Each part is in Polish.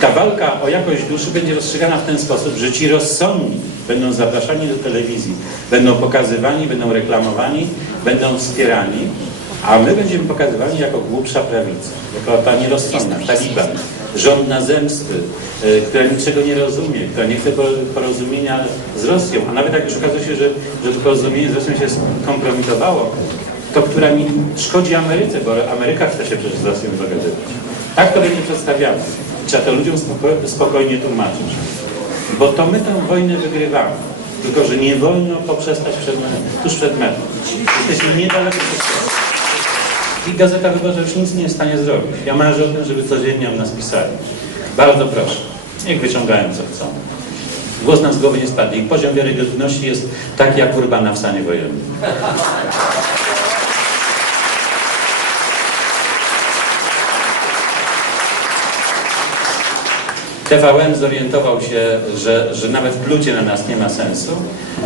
Ta walka o jakość duszy będzie rozstrzygana w ten sposób, że ci rozsądni będą zapraszani do telewizji, będą pokazywani, będą reklamowani, będą wspierani, a my będziemy pokazywani jako głupsza prawica, jako ta nierozsądna, taliban, żądna zemsty, y, która niczego nie rozumie, która nie chce po- porozumienia z Rosją, a nawet jak już okazuje się, że, że to porozumienie z Rosją się skompromitowało, to która mi szkodzi Ameryce, bo Ameryka chce się przecież z Rosją dogadywać. Tak to będzie przedstawiane. Trzeba to ludziom spoko- spokojnie tłumaczyć. Bo to my tę wojnę wygrywamy. Tylko, że nie wolno poprzestać przed, tuż przed metą. Jesteśmy niedaleko przed. I Gazeta Wyborcza już nic nie jest w stanie zrobić. Ja marzę o tym, żeby codziennie o nas pisali. Bardzo proszę. Niech wyciągają co chcą. Głos nam z głowy nie spadnie. Ich poziom wiarygodności jest taki jak Urbana w stanie wojennym. TVN zorientował się, że, że nawet plucie na nas nie ma sensu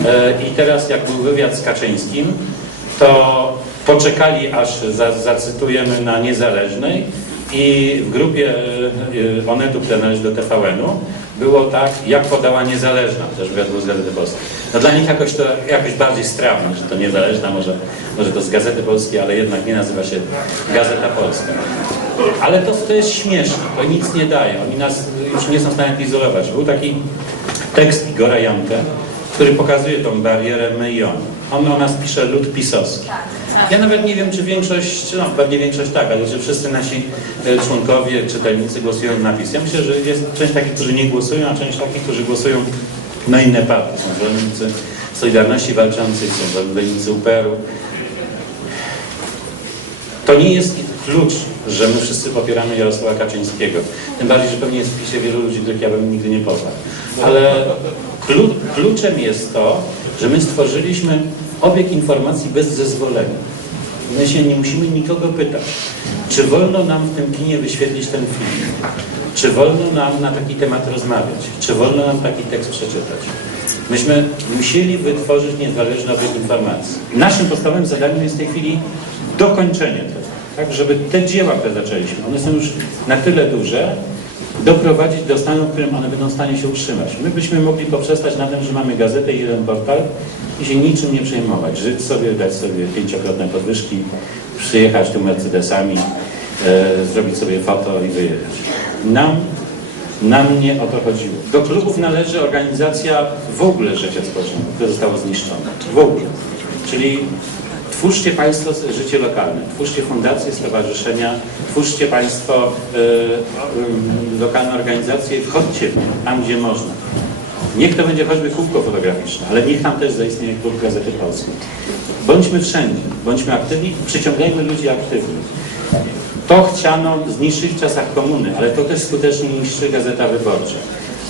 E, i teraz jak był wywiad z Kaczyńskim, to poczekali aż za, zacytujemy na Niezależnej i w grupie e, Onetu, która należy do TVN-u, było tak, jak podała Niezależna, też był z Gazety Polskiej. No dla nich jakoś to jakoś bardziej strawne, że to Niezależna, może, może to z Gazety Polskiej, ale jednak nie nazywa się Gazeta Polska. Ale to, to jest śmieszne, to nic nie daje. Oni nas już nie są w stanie izolować. Był taki tekst Igora Jankę, który pokazuje tą barierę my i oni. On o nas pisze lud pisowski. Ja nawet nie wiem, czy większość, no pewnie większość tak, ale czy wszyscy nasi e, członkowie, czytelnicy głosują na PiS. Ja myślę, że jest część takich, którzy nie głosują, a część takich, którzy głosują na inne partie. Są zwolennicy Solidarności Walczącej, są zwolennicy UPR-u. To nie jest klucz, że my wszyscy popieramy Jarosława Kaczyńskiego. Tym bardziej, że pewnie jest w PiSie wielu ludzi, których ja bym nigdy nie poznał. Ale klu, kluczem jest to, że my stworzyliśmy obieg informacji bez zezwolenia. My się nie musimy nikogo pytać, czy wolno nam w tym kinie wyświetlić ten film, czy wolno nam na taki temat rozmawiać, czy wolno nam taki tekst przeczytać. Myśmy musieli wytworzyć niezależny obieg informacji. Naszym podstawowym zadaniem jest w tej chwili dokończenie tego. Tak, żeby te dzieła, które zaczęliśmy, one są już na tyle duże, doprowadzić do stanu, w którym one będą w stanie się utrzymać. My byśmy mogli poprzestać na tym, że mamy gazetę i jeden portal i się niczym nie przejmować. Żyć sobie, dać sobie pięciokrotne podwyżki, przyjechać tu Mercedesami, e, zrobić sobie foto i wyjechać. Nam, nam nie o to chodziło. Do klubów należy organizacja w ogóle życia społecznego, które zostało zniszczone. W ogóle. Czyli Twórzcie Państwo życie lokalne, twórzcie fundacje, stowarzyszenia, twórzcie Państwo e, lokalne organizacje, wchodźcie tam gdzie można. Niech to będzie choćby kółko fotograficzne, ale niech tam też zaistnieje klub Gazety Polskiej. Bądźmy wszędzie, bądźmy aktywni, przyciągajmy ludzi aktywnych. To chciano zniszczyć w czasach komuny, ale to też skutecznie niszczy Gazeta Wyborcza.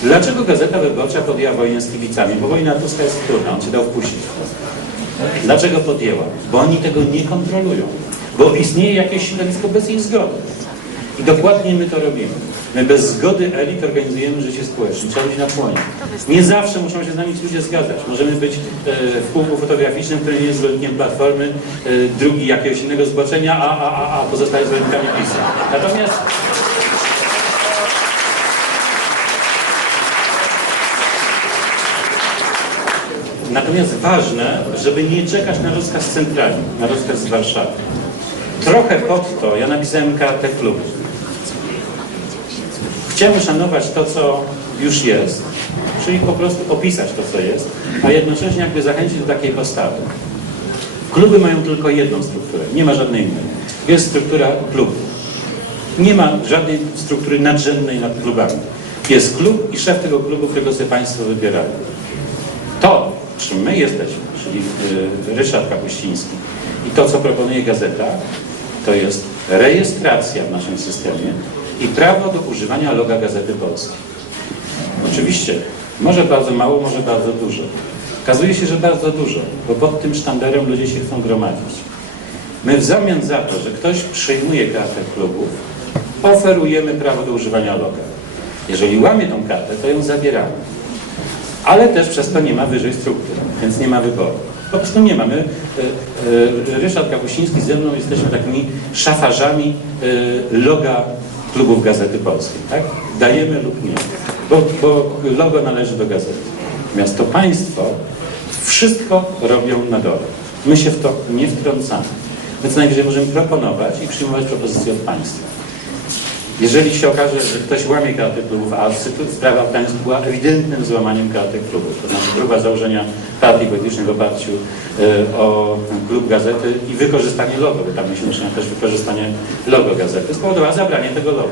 Dlaczego Gazeta Wyborcza podjęła wojnę z kibicami? Bo wojna Tuska jest trudna, on się dał wpuścić. Dlaczego podjęła? Bo oni tego nie kontrolują. Bo istnieje jakieś środowisko bez ich zgody. I dokładnie my to robimy. My bez zgody elit organizujemy życie społeczne. Trzeba być na płonie. Nie zawsze muszą się z nami ludzie zgadzać. Możemy być e, w kółku fotograficznym, który nie jest zwolennikiem Platformy, e, drugi jakiegoś innego zboczenia, a, a, a, a pozostali zwolennikami PiSu. Natomiast Natomiast ważne, żeby nie czekać na rozkaz centralny, na rozkaz z Warszawy. Trochę pod to ja napisałem kartę klubu. Chciałem uszanować to, co już jest, czyli po prostu opisać to, co jest, a jednocześnie jakby zachęcić do takiej postawy. Kluby mają tylko jedną strukturę, nie ma żadnej innej. Jest struktura klubu. Nie ma żadnej struktury nadrzędnej nad klubami. Jest klub i szef tego klubu, którego sobie Państwo wybierają. To, czym my jesteśmy, czyli y, Ryszard Kapuściński i to, co proponuje gazeta, to jest rejestracja w naszym systemie i prawo do używania loga Gazety Polskiej. Oczywiście, może bardzo mało, może bardzo dużo. Okazuje się, że bardzo dużo, bo pod tym sztandarem ludzie się chcą gromadzić. My w zamian za to, że ktoś przyjmuje kartę klubów, oferujemy prawo do używania loga. Jeżeli łamie tą kartę, to ją zabieramy ale też przez to nie ma wyżej struktur, więc nie ma wyboru. Po prostu nie mamy. Ryszard Kapuściński ze mną jesteśmy takimi szafarzami e, loga klubów Gazety Polskiej, tak? Dajemy lub nie, bo, bo logo należy do gazety. Natomiast to państwo wszystko robią na dole. My się w to nie wtrącamy. My co najwyżej możemy proponować i przyjmować propozycje od państwa. Jeżeli się okaże, że ktoś łamie kartę klubów, a sprawa w Gdańsku była ewidentnym złamaniem karty klubów, to znaczy próba założenia partii politycznej w oparciu e, o klub gazety i wykorzystanie logo, bo tam myślę, też wykorzystanie logo gazety, spowodowała zabranie tego logo.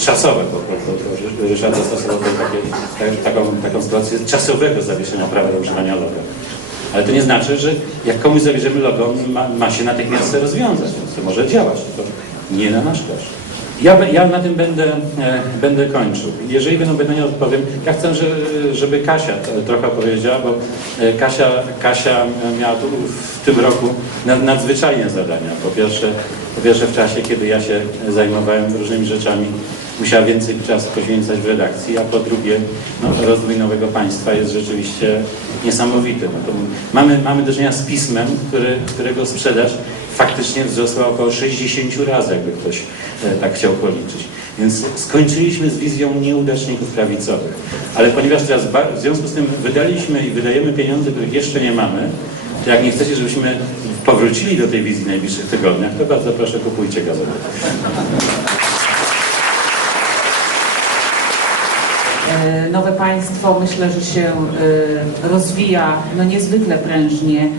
Czasowe po prostu, Ryszard zastosował takie, tak- taką, taką sytuację czasowego zawieszenia prawa do używania loga. Ale to nie znaczy, że jak komuś zabierzemy logo, ma, ma się natychmiast rozwiązać, to może działać, tylko nie na nasz koszt. Ja, ja na tym będę, e, będę kończył. Jeżeli będą pytania, odpowiem. Ja chcę, że, żeby Kasia trochę opowiedziała, bo e, Kasia, Kasia miała tu w tym roku nad, nadzwyczajne zadania. Po pierwsze, po pierwsze w czasie, kiedy ja się zajmowałem różnymi rzeczami, musiała więcej czasu poświęcać w redakcji, a po drugie, no, rozwój nowego państwa jest rzeczywiście niesamowity. No mamy, mamy do czynienia z pismem, który, którego sprzedaż faktycznie wzrosła około 60 razy, jakby ktoś e, tak chciał policzyć. Więc skończyliśmy z wizją nieudaczników prawicowych. Ale ponieważ teraz w związku z tym wydaliśmy i wydajemy pieniądze, których jeszcze nie mamy, to jak nie chcecie, żebyśmy powrócili do tej wizji w najbliższych tygodniach, to bardzo proszę kupujcie gazetę. E, Nowe państwo myślę, że się e, rozwija no niezwykle prężnie.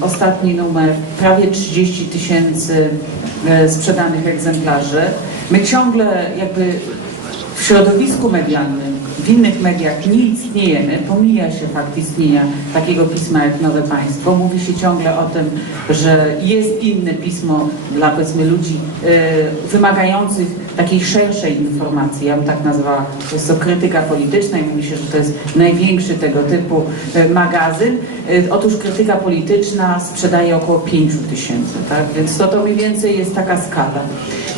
Ostatni numer prawie 30 tysięcy e, sprzedanych egzemplarzy. My ciągle jakby w środowisku medialnym, w innych mediach nie istniejemy, pomija się fakt istnienia takiego pisma jak Nowe Państwo. Mówi się ciągle o tym, że jest inne pismo dla powiedzmy ludzi e, wymagających takiej szerszej informacji. Ja bym tak nazwała, to jest to krytyka polityczna i mówi się, że to jest największy tego typu e, magazyn. E, otóż krytyka polityczna sprzedaje około 5 tysięcy, tak? Więc to, to mniej więcej jest taka skala.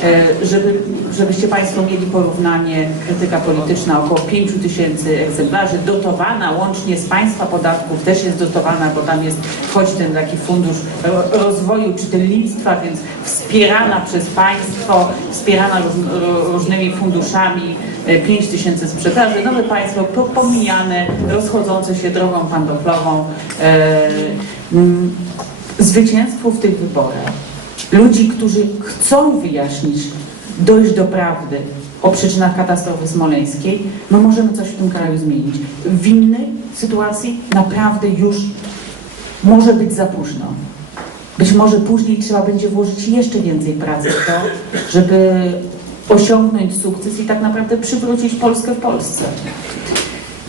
E, żeby, żebyście Państwo mieli porównanie, krytyka polityczna około 5 tysięcy egzemplarzy, dotowana łącznie z Państwa podatków, też jest dotowana, bo tam jest, wchodzi ten taki fundusz ro- rozwoju czytelnictwa, więc wspierana przez Państwo, wspierana różnymi funduszami, e, 5 tysięcy sprzedaży, nowe Państwo po- pomijane, rozchodzące się drogą pantoflową. E, mm, zwycięstwo w tych wyborach ludzi, którzy chcą wyjaśnić, dojść do prawdy o przyczynach katastrofy smoleńskiej, my możemy coś w tym kraju zmienić. W innej sytuacji naprawdę już może być za późno. Być może później trzeba będzie włożyć jeszcze więcej pracy w to, żeby osiągnąć sukces i tak naprawdę przywrócić Polskę w Polsce.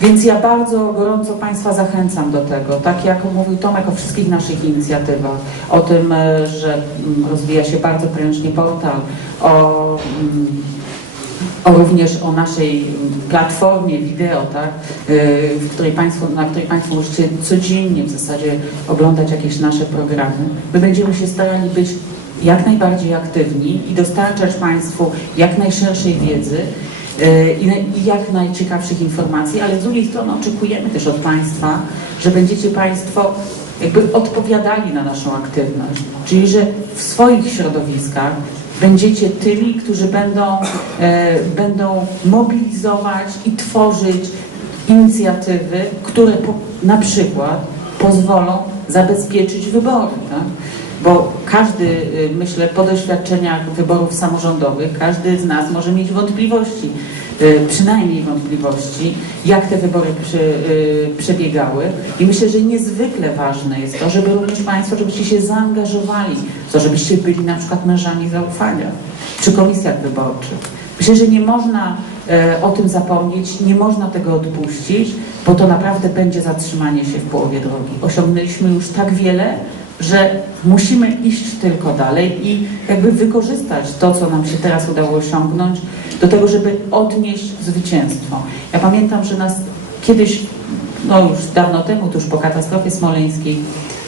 Więc ja bardzo gorąco Państwa zachęcam do tego, tak jak mówił Tomek o wszystkich naszych inicjatywach, o tym, e, że mm, rozwija się bardzo prężnie portal, o, mm, o również o naszej platformie wideo, tak, e, w której państwo, na której Państwo możecie codziennie w zasadzie oglądać jakieś nasze programy. My będziemy się starali być jak najbardziej aktywni i dostarczać Państwu jak najszerszej wiedzy, na- i jak najciekawszych informacji, ale z drugiej strony oczekujemy też od Państwa, że będziecie Państwo jakby odpowiadali na naszą aktywność, czyli że w swoich środowiskach będziecie tymi, którzy będą, e, będą mobilizować i tworzyć inicjatywy, które po, na przykład pozwolą zabezpieczyć wybory. Tak? Bo każdy, y, myślę, po doświadczeniach wyborów samorządowych, każdy z nas może mieć wątpliwości, y, przynajmniej wątpliwości, jak te wybory y, przebiegały. I myślę, że niezwykle ważne jest to, żeby również Państwo, żebyście się zaangażowali to, żebyście byli na przykład mężami zaufania przy komisjach wyborczych. Myślę, że nie można e, o tym zapomnieć, nie można tego odpuścić, bo to naprawdę będzie zatrzymanie się w połowie drogi. Osiągnęliśmy już tak wiele, że musimy iść tylko dalej i jakby wykorzystać to, co nam się teraz udało osiągnąć, do tego, żeby odnieść zwycięstwo. Ja pamiętam, że nas kiedyś, no już dawno temu, tuż po katastrofie smoleńskiej,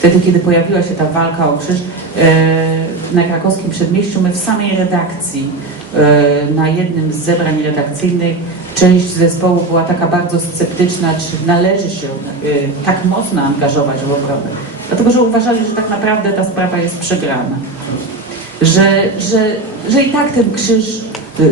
wtedy, kiedy pojawiła się ta walka o krzyż e, na krakowskim przedmieściu, my w samej redakcji, e, na jednym z zebrań redakcyjnych, część zespołu była taka bardzo sceptyczna, czy należy się e, tak mocno angażować w obronę. Dlatego, że uważali, że tak naprawdę ta sprawa jest przegrana. że, że, że i tak ten krzyż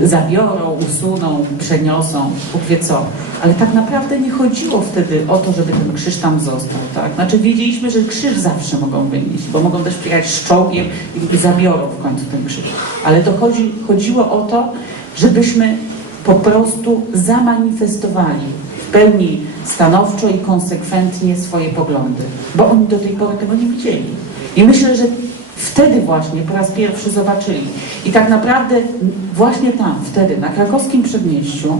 zabiorą, usuną, przeniosą, wie co. Ale tak naprawdę nie chodziło wtedy o to, żeby ten krzyż tam został. Tak? Znaczy wiedzieliśmy, że krzyż zawsze mogą wynieść, bo mogą też przyjechać z czołgiem i, i zabiorą w końcu ten krzyż. Ale to chodzi, chodziło o to, żebyśmy po prostu zamanifestowali w pełni stanowczo i konsekwentnie swoje poglądy, bo oni do tej pory tego nie widzieli. I myślę, że wtedy właśnie po raz pierwszy zobaczyli. I tak naprawdę właśnie tam, wtedy, na krakowskim przedmieściu,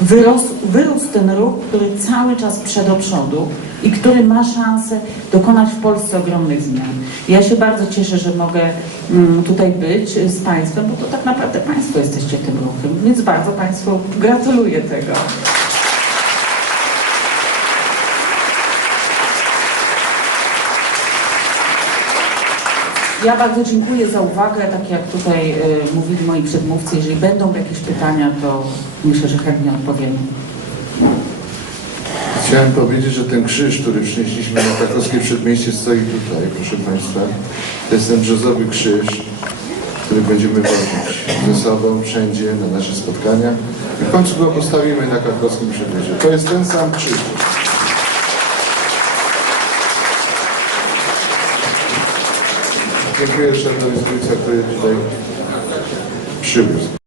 wyrósł, wyrósł ten ruch, który cały czas przed przodu i który ma szansę dokonać w Polsce ogromnych zmian. Ja się bardzo cieszę, że mogę mm, tutaj być z Państwem, bo to tak naprawdę Państwo jesteście tym ruchem, więc bardzo Państwu gratuluję tego. Ja bardzo dziękuję za uwagę. Tak jak tutaj y, mówili moi przedmówcy, jeżeli będą jakieś pytania, to myślę, że chętnie odpowiemy. Chciałem powiedzieć, że ten krzyż, który przynieśliśmy na krakowskie przedmieście stoi tutaj, proszę Państwa. To jest ten brzozowy krzyż, który będziemy wozić ze sobą wszędzie na nasze spotkania i w końcu go postawimy na krakowskim przedmieściu. To jest ten sam krzyż. Dziękuję Ryszardowi Zbójca, który tutaj przywiózł.